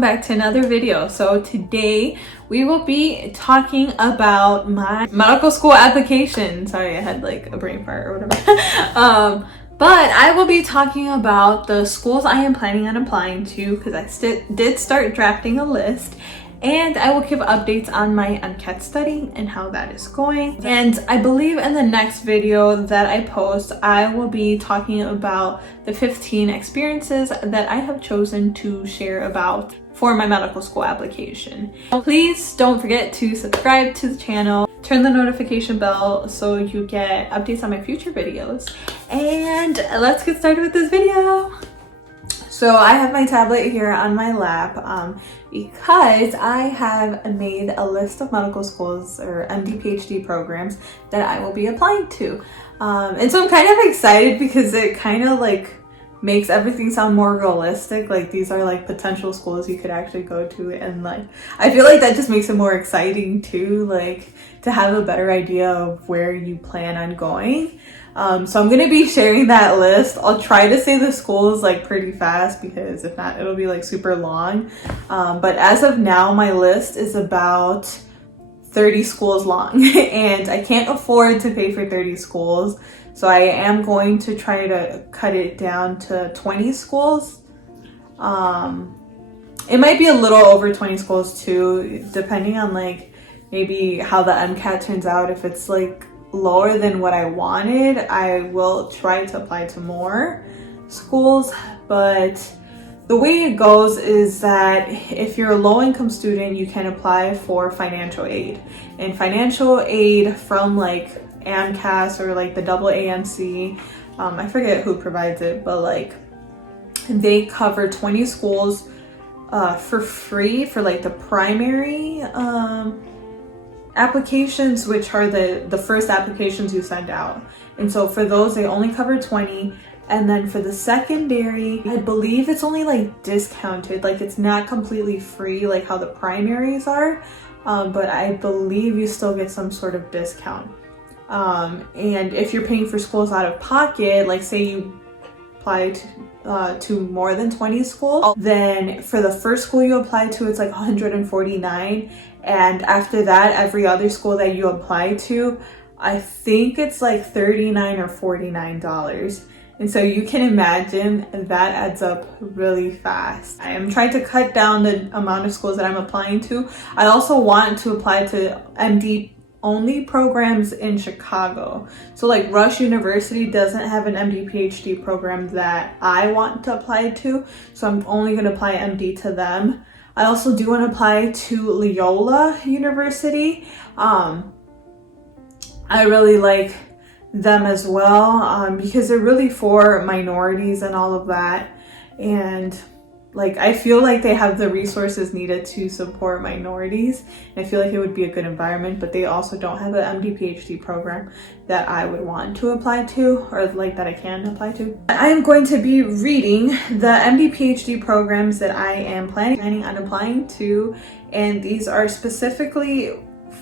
welcome back to another video. So today we will be talking about my medical school application. Sorry, I had like a brain fart or whatever. But I will be talking about the schools I am planning on applying to because I did start drafting a list. And I will give updates on my MCAT study and how that is going. And I believe in the next video that I post, I will be talking about the 15 experiences that I have chosen to share about for my medical school application. Please don't forget to subscribe to the channel, turn the notification bell so you get updates on my future videos. And let's get started with this video. So I have my tablet here on my lap because I have made a list of medical schools or MD-PhD programs that I will be applying to. And so I'm kind of excited because it kind of like makes everything sound more realistic. Like these are like potential schools you could actually go to, and like I feel like that just makes it more exciting too, like to have a better idea of where you plan on going. So I'm going to be sharing that list. I'll try to say the schools like pretty fast because if not, it'll be like super long. But as of now, my list is about 30 schools long and I can't afford to pay for 30 schools. So I am going to try to cut it down to 20 schools. It might be a little over 20 schools too, depending on like maybe how the MCAT turns out. If it's like lower than what I wanted, I will try to apply to more schools. But the way it goes is that if you're a low-income student, you can apply for financial aid. And financial aid from like AMCAS or like the AAMC, I forget who provides it, but like they cover 20 schools for free for like the primary applications, which are the first applications you send out. And so for those, they only cover 20. And then for the secondary, I believe it's only like discounted, like it's not completely free like how the primaries are, but I believe you still get some sort of discount. And if you're paying for schools out of pocket, like say you apply to more than 20 schools, then for the first school you apply to, it's like $149. And after that, every other school that you apply to, I think it's like $39 or $49. And so you can imagine that adds up really fast. I am trying to cut down the amount of schools that I'm applying to. I also want to apply to MD only programs in Chicago. So like Rush University doesn't have an MD-PhD program that I want to apply to. So I'm only going to apply MD to them. I also do want to apply to Loyola University. I really like them as well because they're really for minorities and all of that. And like I feel like they have the resources needed to support minorities. And I feel like it would be a good environment, but they also don't have an MD-PhD program that I would want to apply to, or like that I can apply to. I am going to be reading the MD-PhD programs that I am planning on applying to, and these are specifically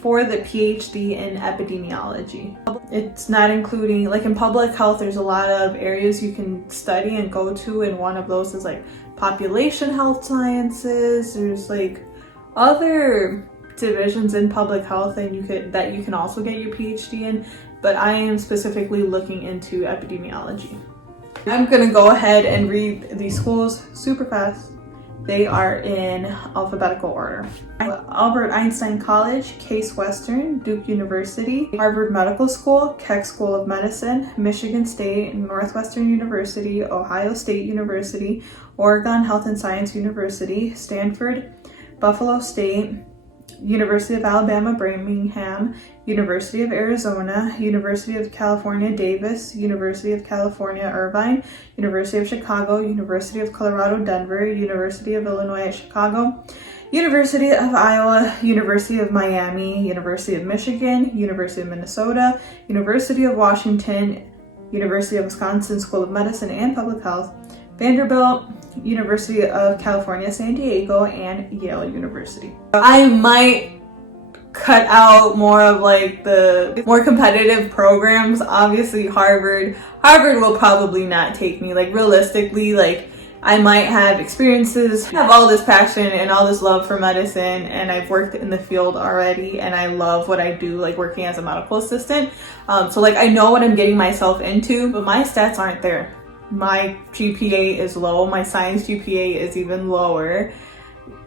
for the PhD in epidemiology. It's not including, like in public health, there's a lot of areas you can study and go to, and one of those is like population health sciences. There's like other divisions in public health and you can also get your PhD in, but I am specifically looking into epidemiology. I'm gonna go ahead and read these schools super fast. They are in alphabetical order. Albert Einstein College, Case Western, Duke University, Harvard Medical School, Keck School of Medicine, Michigan State, Northwestern University, Ohio State University, Oregon Health and Science University, Stanford, Buffalo State, University of Alabama, Birmingham, University of Arizona, University of California, Davis, University of California, Irvine, University of Chicago, University of Colorado, Denver, University of Illinois at Chicago, University of Iowa, University of Miami, University of Michigan, University of Minnesota, University of Washington, University of Wisconsin School of Medicine and Public Health, Vanderbilt, University of California, San Diego, and Yale University. I might cut out more of like the more competitive programs. Obviously Harvard will probably not take me. Like realistically, like I might have experiences, have all this passion and all this love for medicine, and I've worked in the field already, and I love what I do, like working as a medical assistant. So like I know what I'm getting myself into, but my stats aren't there. My GPA is low. My science GPA is even lower.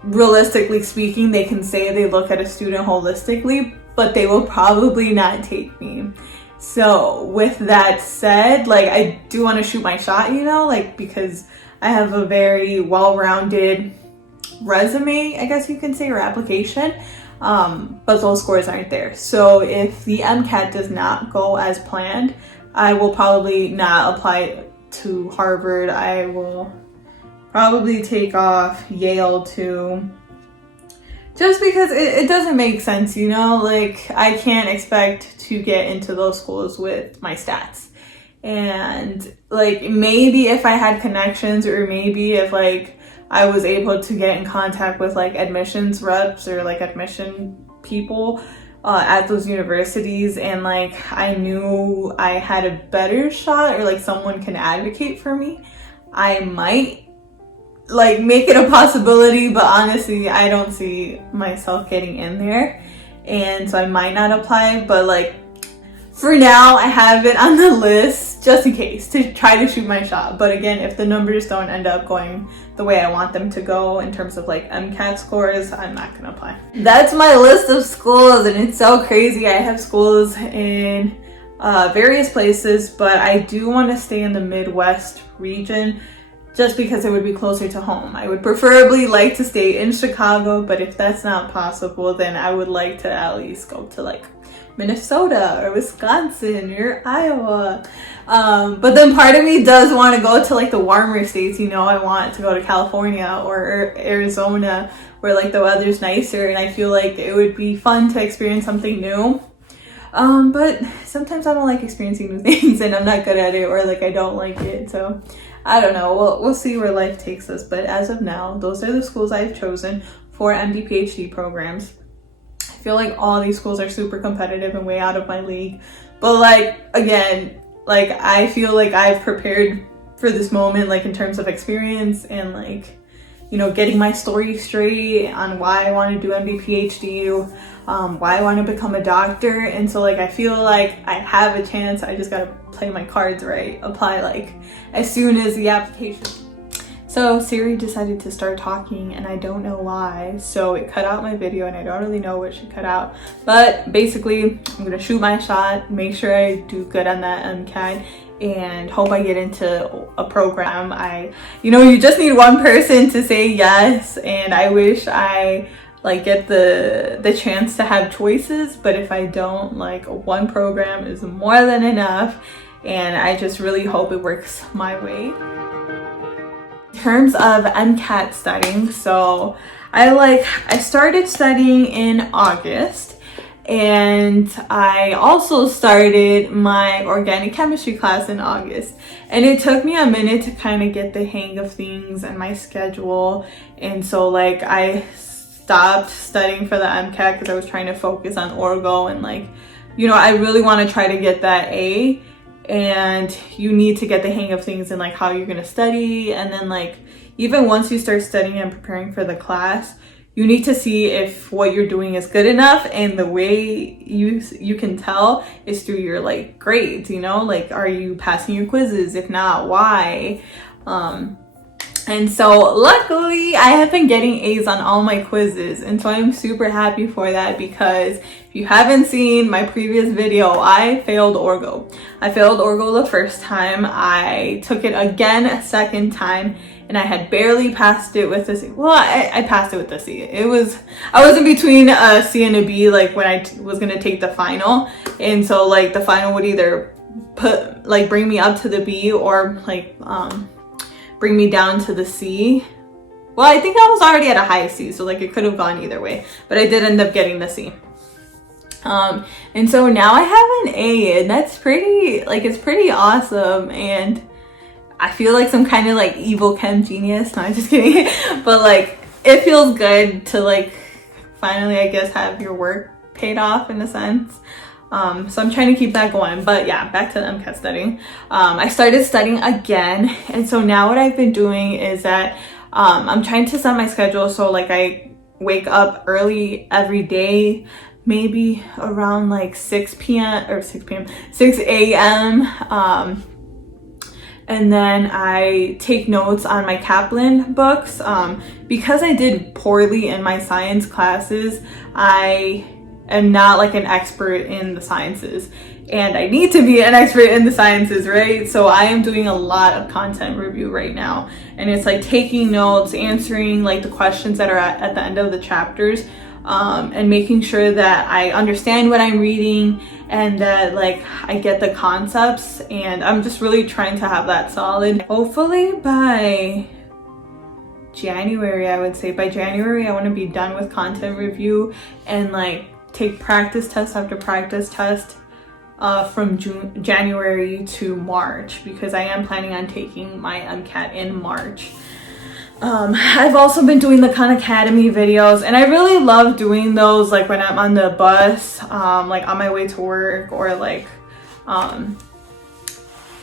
Realistically speaking, they can say they look at a student holistically, but they will probably not take me. So with that said, like I do want to shoot my shot, you know, like because I have a very well-rounded resume, I guess you can say, or application, but those scores aren't there. So if the MCAT does not go as planned, I will probably not apply to Harvard. I will probably take off Yale too, just because it doesn't make sense, you know, like I can't expect to get into those schools with my stats. And like maybe if I had connections, or maybe if like I was able to get in contact with like admissions reps or like admission people at those universities, and like I knew I had a better shot, or like someone can advocate for me, I might like make it a possibility. But honestly, I don't see myself getting in there, and so I might not apply. But like for now, I have it on the list just in case, to try to shoot my shot. But again, if the numbers don't end up going the way I want them to go in terms of like MCAT scores, I'm not gonna apply. That's my list of schools, and it's so crazy. I have schools in various places, but I do want to stay in the Midwest region just because it would be closer to home. I would preferably like to stay in Chicago, but if that's not possible, then I would like to at least go to like Minnesota or Wisconsin or Iowa. But then part of me does want to go to like the warmer states, you know. I want to go to California or Arizona where like the weather's nicer, and I feel like it would be fun to experience something new. But sometimes I don't like experiencing new things, and I'm not good at it, or like I don't like it. So I don't know. We'll see where life takes us. But as of now, those are the schools I've chosen for MD-PhD programs. I feel like all these schools are super competitive and way out of my league. But like, again, like I feel like I've prepared for this moment, like in terms of experience and like, you know, getting my story straight on why I want to do MD-PhD, why I want to become a doctor. And so like, I feel like I have a chance. I just got to play my cards right, apply like as soon as the application. So Siri decided to start talking, and I don't know why. So it cut out my video, and I don't really know what she cut out. But basically, I'm gonna shoot my shot, make sure I do good on that MCAT, and hope I get into a program. You just need one person to say yes, and I wish I like get the chance to have choices. But if I don't, like one program is more than enough, and I just really hope it works my way. In terms of MCAT studying, so I started studying in August, and I also started my organic chemistry class in August, and it took me a minute to kind of get the hang of things and my schedule. And so like I stopped studying for the MCAT because I was trying to focus on orgo, and like, you know, I really want to try to get that A. And you need to get the hang of things and like how you're gonna study. And then like even once you start studying and preparing for the class, you need to see if what you're doing is good enough. And the way you can tell is through your like grades, you know, like are you passing your quizzes? If not, why? And so luckily I have been getting A's on all my quizzes, and so I'm super happy for that, because if you haven't seen my previous video, I failed orgo. I failed orgo the first time. I took it again a second time, and I had barely passed it with a C. Well, I passed it with a C. I was in between a C and a B, like when I was gonna take the final, and so like the final would either bring me up to the B, or like bring me down to the C. Well, I think I was already at a high C, so like it could have gone either way, but I did end up getting the C. And so now I have an A, and that's it's pretty awesome, and I feel like some kind of like evil chem genius. No, I'm just kidding. But like it feels good to like finally, I guess, have your work paid off in a sense. So I'm trying to keep that going. But yeah, back to the MCAT studying. I started studying again, and so now what I've been doing is that I'm trying to set my schedule so like I wake up early every day, maybe around like 6 a.m. And then I take notes on my Kaplan books. Because I did poorly in my science classes, I am not like an expert in the sciences, and I need to be an expert in the sciences, right? So I am doing a lot of content review right now, and it's like taking notes, answering like the questions that are at the end of the chapters, and making sure that I understand what I'm reading and that like I get the concepts, and I'm just really trying to have that solid. Hopefully by January, I would say by January I want to be done with content review and like take practice test after practice test from January to March, because I am planning on taking my MCAT in March. I've also been doing the Khan Academy videos, and I really love doing those like when I'm on the bus, like on my way to work, or like or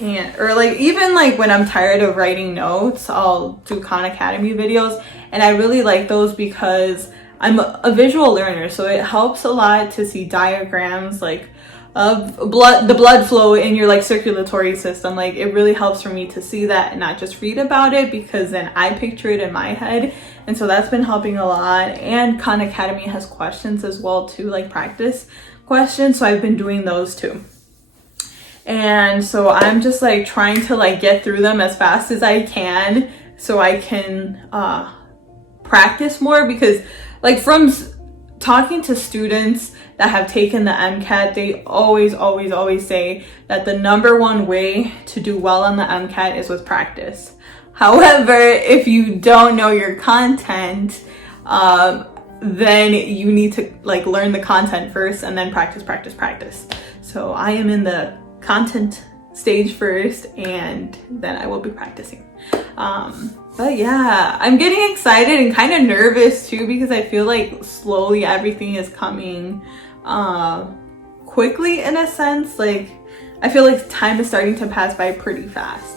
like even like when I'm tired of writing notes, I'll do Khan Academy videos, and I really like those because I'm a visual learner, so it helps a lot to see diagrams like of the blood flow in your like circulatory system. Like it really helps for me to see that and not just read about it, because then I picture it in my head, and so that's been helping a lot. And Khan Academy has questions as well too, like practice questions, so I've been doing those too. And so I'm just like trying to like get through them as fast as I can so I can practice more, because like from talking to students that have taken the MCAT, they always say that the #1 way to do well on the MCAT is with practice. However, if you don't know your content, then you need to like learn the content first and then practice. So I am in the content stage first, and then I will be practicing. But yeah, I'm getting excited and kind of nervous too, because I feel like slowly everything is coming quickly in a sense. Like I feel like time is starting to pass by pretty fast.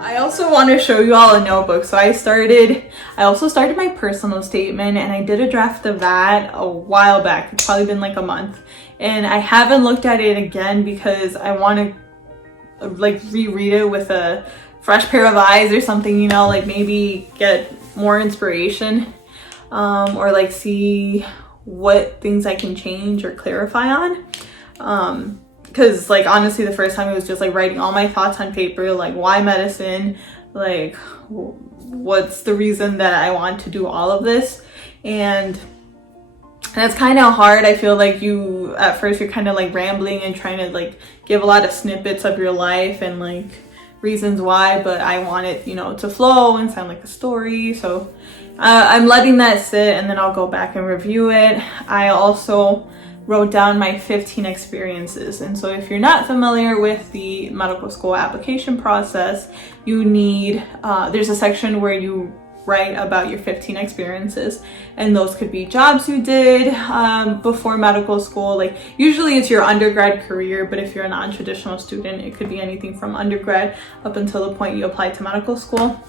I also want to show you all a notebook. So I also started my personal statement, and I did a draft of that a while back. It's probably been like a month, and I haven't looked at it again because I want to like reread it with a fresh pair of eyes or something, you know, like maybe get more inspiration, or like see what things I can change or clarify on. Because like honestly, the first time it was just like writing all my thoughts on paper, like why medicine, like what's the reason that I want to do all of this. And that's kind of hard. I feel like at first you're kind of like rambling and trying to like give a lot of snippets of your life and like reasons why, but I want it, you know, to flow and sound like a story. So I'm letting that sit, and then I'll go back and review it. I also wrote down my 15 experiences. And so if you're not familiar with the medical school application process, you need, there's a section where you write about your 15 experiences, and those could be jobs you did before medical school. Like usually it's your undergrad career, but if you're a non-traditional student, it could be anything from undergrad up until the point you apply to medical school.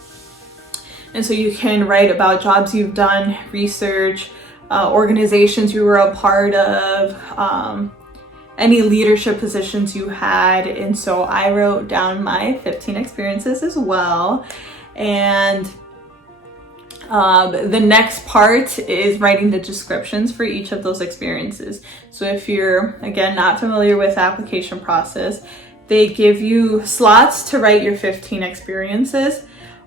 And so you can write about jobs you've done, research, organizations you were a part of, any leadership positions you had. And so I wrote down my 15 experiences as well. And the next part is writing the descriptions for each of those experiences. So if you're, again, not familiar with the application process, they give you slots to write your 15 experiences.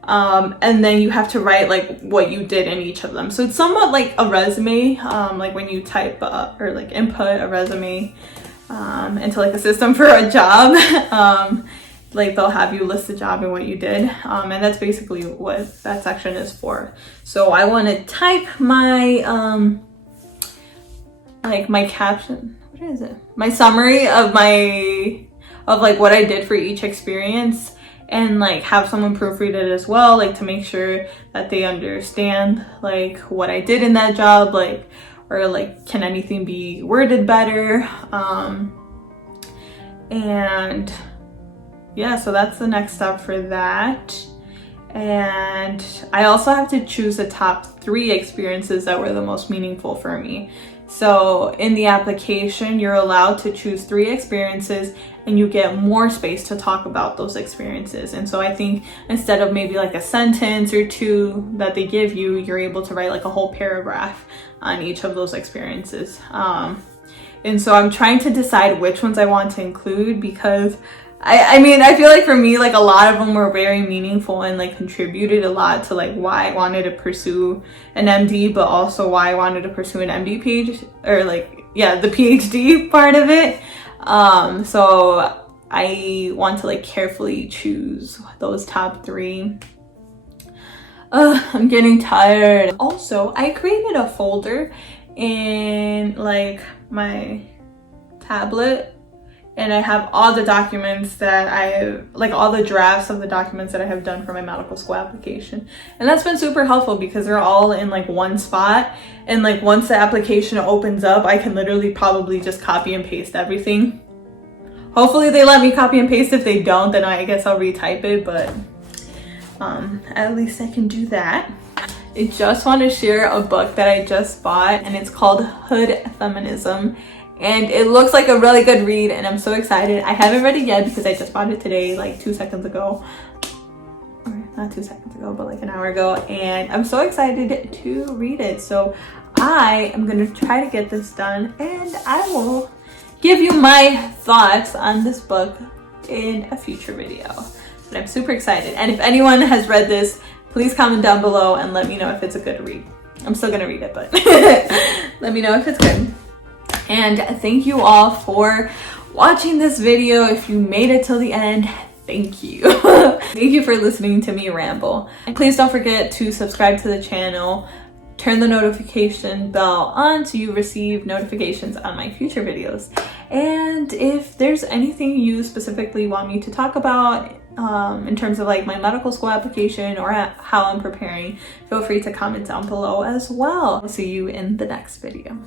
And then you have to write like what you did in each of them. So it's somewhat like a resume, like when you type or like input a resume into like a system for a job. Like they'll have you list the job and what you did, and that's basically what that section is for. So I want to type my like my caption, what is it, my summary of like what I did for each experience, and like have someone proofread it as well, like to make sure that they understand like what I did in that job, like or like, can anything be worded better? And yeah, so that's the next step for that. And I also have to choose the top 3 experiences that were the most meaningful for me. So in the application, you're allowed to choose 3 experiences and you get more space to talk about those experiences. And so I think instead of maybe like a sentence or 2 that they give you, you're able to write like a whole paragraph on each of those experiences. And so I'm trying to decide which ones I want to include, because I mean, I feel like for me, like a lot of them were very meaningful and like contributed a lot to like why I wanted to pursue an MD, but also why I wanted to pursue an MD PhD, or like, yeah, the PhD part of it. So I want to like carefully choose those top 3. I'm getting tired. Also, I created a folder in like my tablet, and I have all the documents that like all the drafts of the documents that I have done for my medical school application. And that's been super helpful because they're all in like one spot. And like once the application opens up, I can literally probably just copy and paste everything. Hopefully they let me copy and paste. If they don't, then I guess I'll retype it, but at least I can do that. I just want to share a book that I just bought, and it's called Hood Feminism. And it looks like a really good read, and I'm so excited. I haven't read it yet because I just bought it today, like 2 seconds ago. Or not 2 seconds ago, but like an hour ago. And I'm so excited to read it. So I am going to try to get this done, and I will give you my thoughts on this book in a future video. But I'm super excited. And if anyone has read this, please comment down below and let me know if it's a good read. I'm still going to read it, but let me know if it's good. And thank you all for watching this video. If you made it till the end, thank you. Thank you for listening to me ramble. And please don't forget to subscribe to the channel, turn the notification bell on so you receive notifications on my future videos. And if there's anything you specifically want me to talk about in terms of like my medical school application or how I'm preparing, feel free to comment down below as well. I'll see you in the next video.